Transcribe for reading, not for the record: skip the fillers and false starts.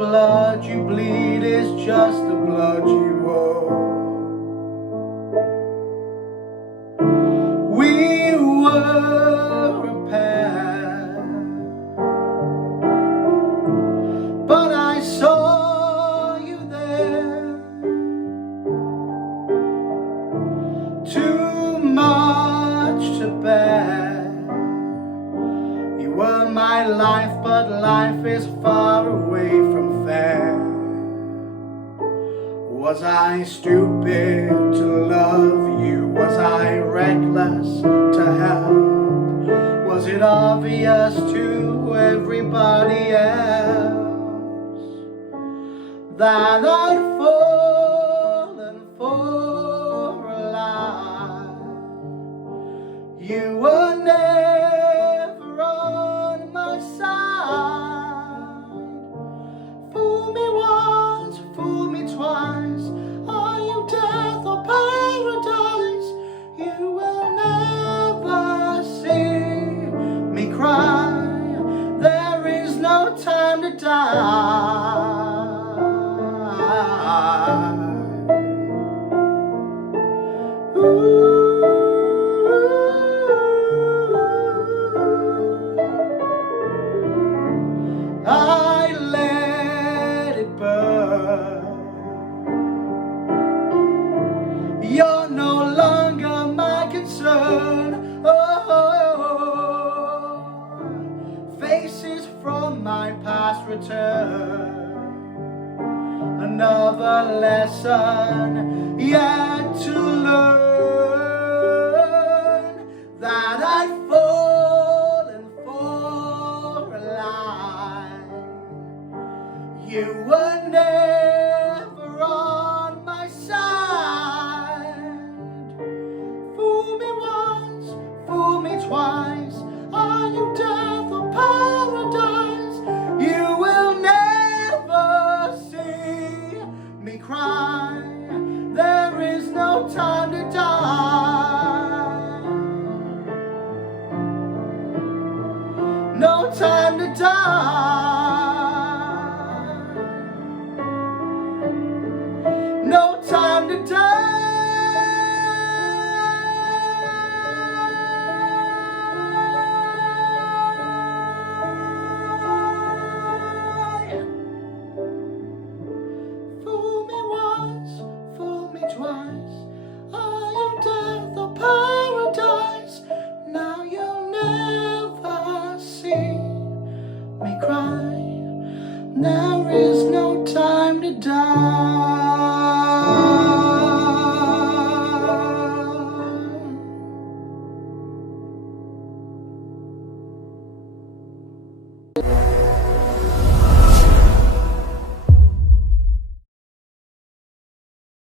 blood you bleed is just the blood you owe. We were a pair, but I saw you there. Too much to bear. You were my life, but life is far away from fair. Was I stupid to love you? Was I reckless to help? Was it obvious to everybody else that I'd fallen for a lie? You were never on my side. Fool me once, fool me twice. Are you death or paradise? You will never see me cry. There is no time to die. I let it burn. You're no longer my concern. Oh, faces from my past return. Another lesson